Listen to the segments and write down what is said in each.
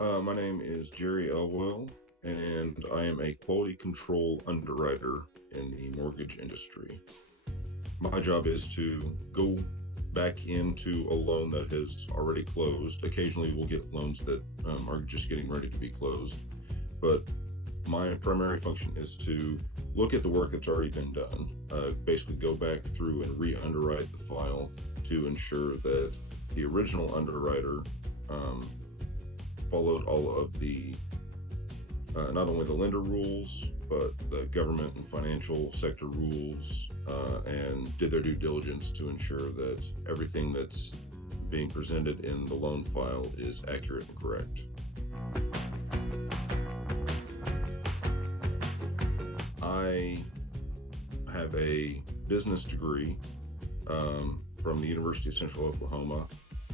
My name is Jerry Elwell, and I am a quality control underwriter in the mortgage industry. My job is to go back into a loan that has already closed. Occasionally, we'll get loans that are just getting ready to be closed, but my primary function is to look at the work that's already been done, basically go back through and re-underwrite the file to ensure that the original underwriter followed all of the not only the lender rules, but the government and financial sector rules, and did their due diligence to ensure that everything that's being presented in the loan file is accurate and correct. I have a business degree from the University of Central Oklahoma.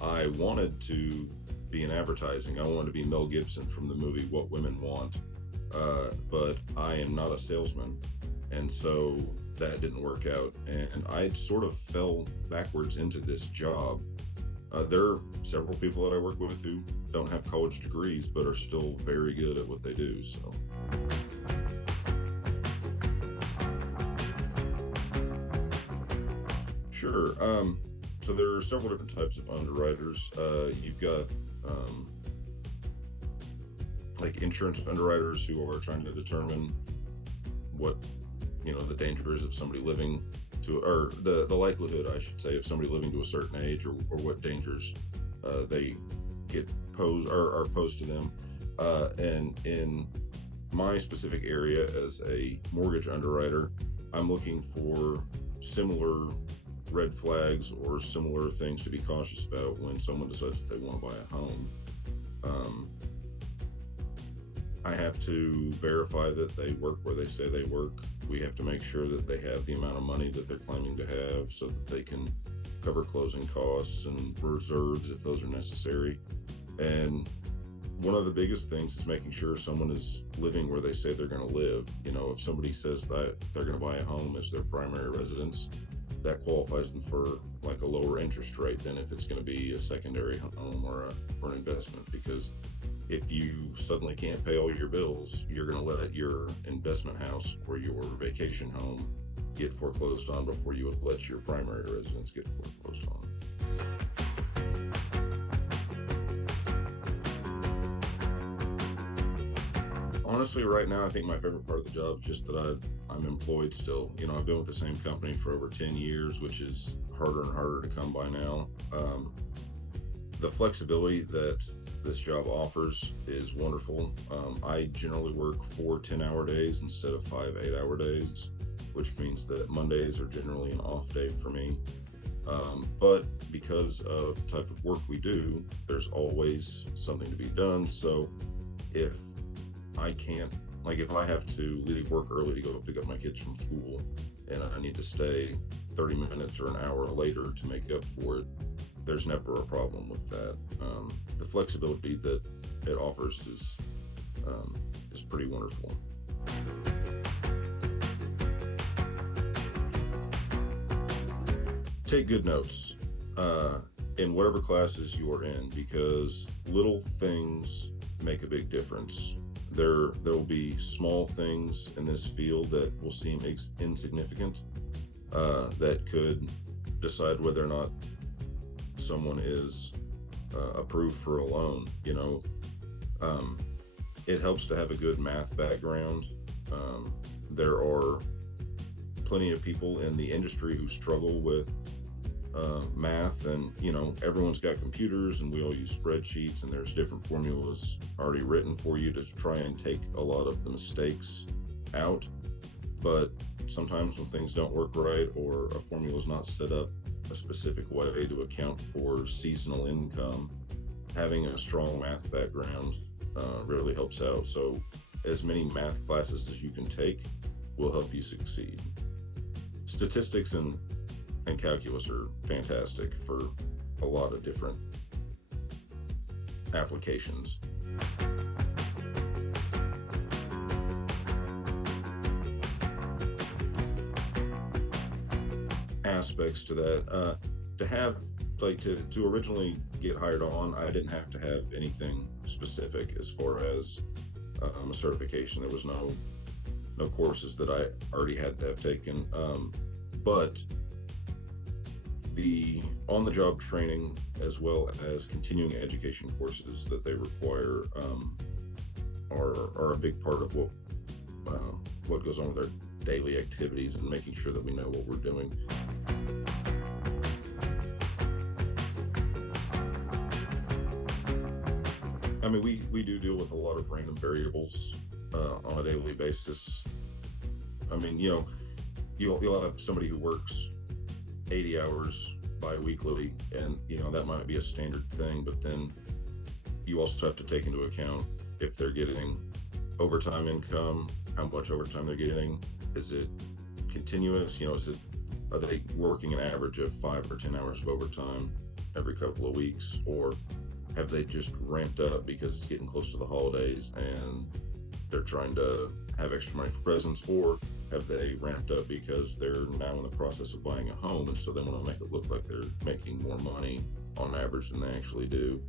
I wanted to be in advertising. I wanted to be Mel Gibson from the movie What Women Want, but I am not a salesman, and so that didn't work out, and I sort of fell backwards into this job. There are several people that I work with who don't have college degrees but are still very good at what they do. So sure. So there are several different types of underwriters. You've got like insurance underwriters who are trying to determine what the danger is of somebody living to, or the likelihood, I should say, of somebody living to a certain age, or what dangers they get posed or are posed to them. And in my specific area as a mortgage underwriter, I'm looking for similar red flags or similar things to be cautious about when someone decides that they want to buy a home. I have to verify that they work where they say they work. We have to make sure that they have the amount of money that they're claiming to have so that they can cover closing costs and reserves if those are necessary. And one of the biggest things is making sure someone is living where they say they're going to live. If somebody says that they're going to buy a home as their primary residence, that qualifies them for like a lower interest rate than if it's going to be a secondary home or an investment. Because if you suddenly can't pay all your bills, you're going to let your investment house or your vacation home get foreclosed on before you would let your primary residence get foreclosed on. Honestly, right now, I think my favorite part of the job is just that I'm employed still. I've been with the same company for over 10 years, which is harder and harder to come by now. The flexibility that this job offers is wonderful. I generally work 4 10-hour days instead of 5 8-hour days, which means that Mondays are generally an off day for me. But because of the type of work we do, there's always something to be done. So if I can't, if I have to leave work early to go pick up my kids from school and I need to stay 30 minutes or an hour later to make up for it, there's never a problem with that. The flexibility that it offers is pretty wonderful. Take good notes in whatever classes you are in, because little things make a big difference. There will be small things in this field that will seem insignificant that could decide whether or not someone is approved for a loan. It helps to have a good math background. There are plenty of people in the industry who struggle with math, and everyone's got computers and we all use spreadsheets, and there's different formulas already written for you to try and take a lot of the mistakes out. But sometimes when things don't work right, or a formula is not set up a specific way to account for seasonal income, having a strong math background really helps out. So as many math classes as you can take will help you succeed. Statistics and calculus are fantastic for a lot of different applications. Aspects to that, to have like to originally get hired on, I didn't have to have anything specific as far as a certification. There was no courses that I already had to have taken, but the on-the-job training as well as continuing education courses that they require are a big part of what goes on with our daily activities and making sure that we know what we're doing. I mean, we do deal with a lot of random variables on a daily basis. I mean, you'll have somebody who works 80 hours bi-weekly, and that might be a standard thing, but then you also have to take into account if they're getting overtime income, how much overtime they're getting. Is it continuous? Are they working an average of 5 or 10 hours of overtime every couple of weeks, or have they just ramped up because it's getting close to the holidays and they're trying to have extra money for presents, or have they ramped up because they're now in the process of buying a home, and so they want to make it look like they're making more money on average than they actually do?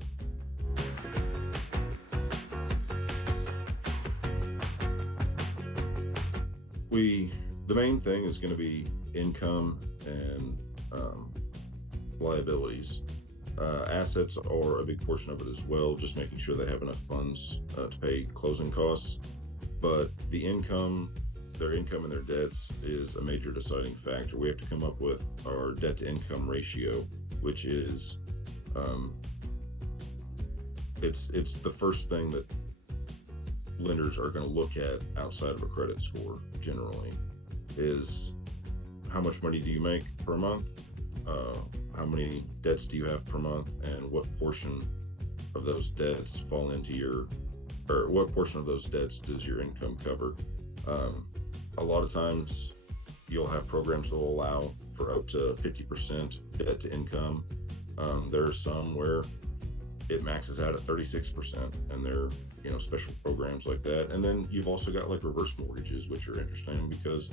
The main thing is going to be income and liabilities. Assets are a big portion of it as well, just making sure they have enough funds to pay closing costs. But their income and their debts is a major deciding factor. We have to come up with our debt to income ratio, which is it's the first thing that lenders are going to look at outside of a credit score generally, is how much money do you make per month, how many debts do you have per month, and what portion of those debts fall into what portion of those debts does your income cover. A lot of times you'll have programs that will allow for up to 50% debt to income. There are some where it maxes out at 36%, and they're special programs like that. And then you've also got like reverse mortgages, which are interesting because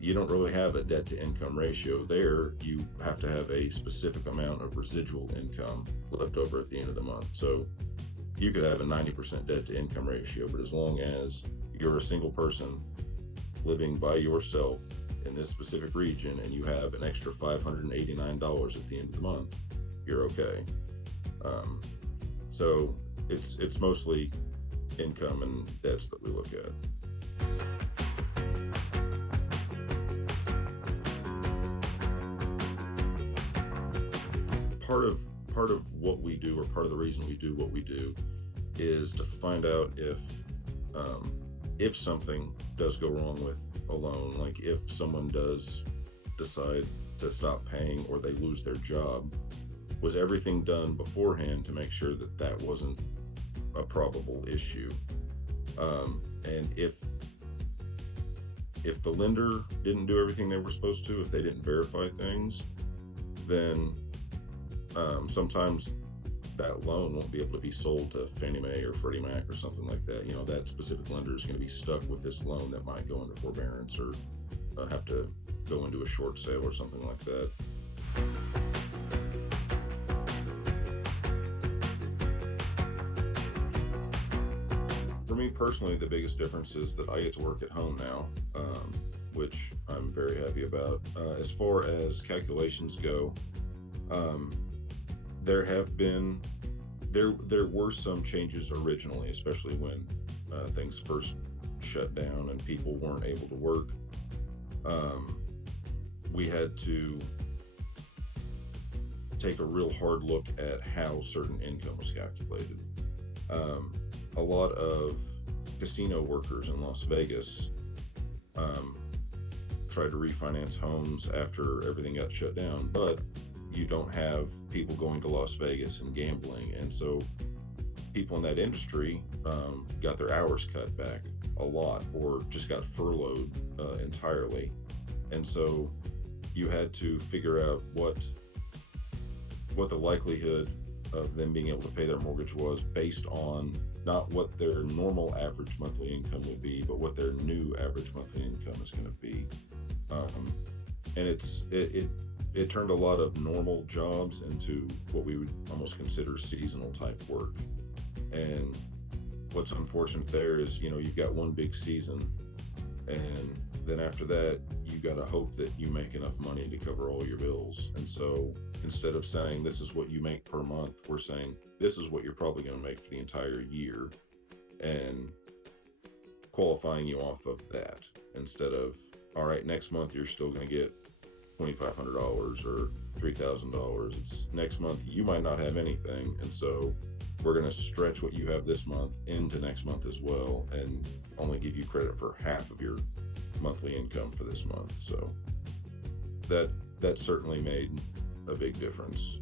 you don't really have a debt to income ratio there. You have to have a specific amount of residual income left over at the end of the month. So you could have a 90% debt to income ratio, but as long as you're a single person living by yourself in this specific region and you have an extra $589 at the end of the month, you're okay. So it's mostly income and debts that we look at. Part of what we do, or part of the reason we do what we do, is to find out if something does go wrong with a loan, like if someone does decide to stop paying or they lose their job, was everything done beforehand to make sure that that wasn't a probable issue? And if the lender didn't do everything they were supposed to, if they didn't verify things, then sometimes that loan won't be able to be sold to Fannie Mae or Freddie Mac or something like that. That specific lender is going to be stuck with this loan that might go into forbearance or have to go into a short sale or something like that. For me personally, the biggest difference is that I get to work at home now, which I'm very happy about. As far as calculations go, there were some changes originally, especially when things first shut down and people weren't able to work. We had to take a real hard look at how certain income was calculated. A lot of casino workers in Las Vegas tried to refinance homes after everything got shut down, but you don't have people going to Las Vegas and gambling, and so people in that industry got their hours cut back a lot, or just got furloughed entirely. And so you had to figure out what the likelihood of them being able to pay their mortgage was, based on not what their normal average monthly income would be, but what their new average monthly income is going to be. And it turned a lot of normal jobs into what we would almost consider seasonal type work. And what's unfortunate there is, you've got one big season, and then after that, you got to hope that you make enough money to cover all your bills. And so instead of saying this is what you make per month, we're saying this is what you're probably going to make for the entire year, and qualifying you off of that, instead of, all right, next month you're still going to get $2,500 or $3,000. It's next month you might not have anything, and so we're going to stretch what you have this month into next month as well, and only give you credit for half of your monthly income for this month. So that certainly made a big difference.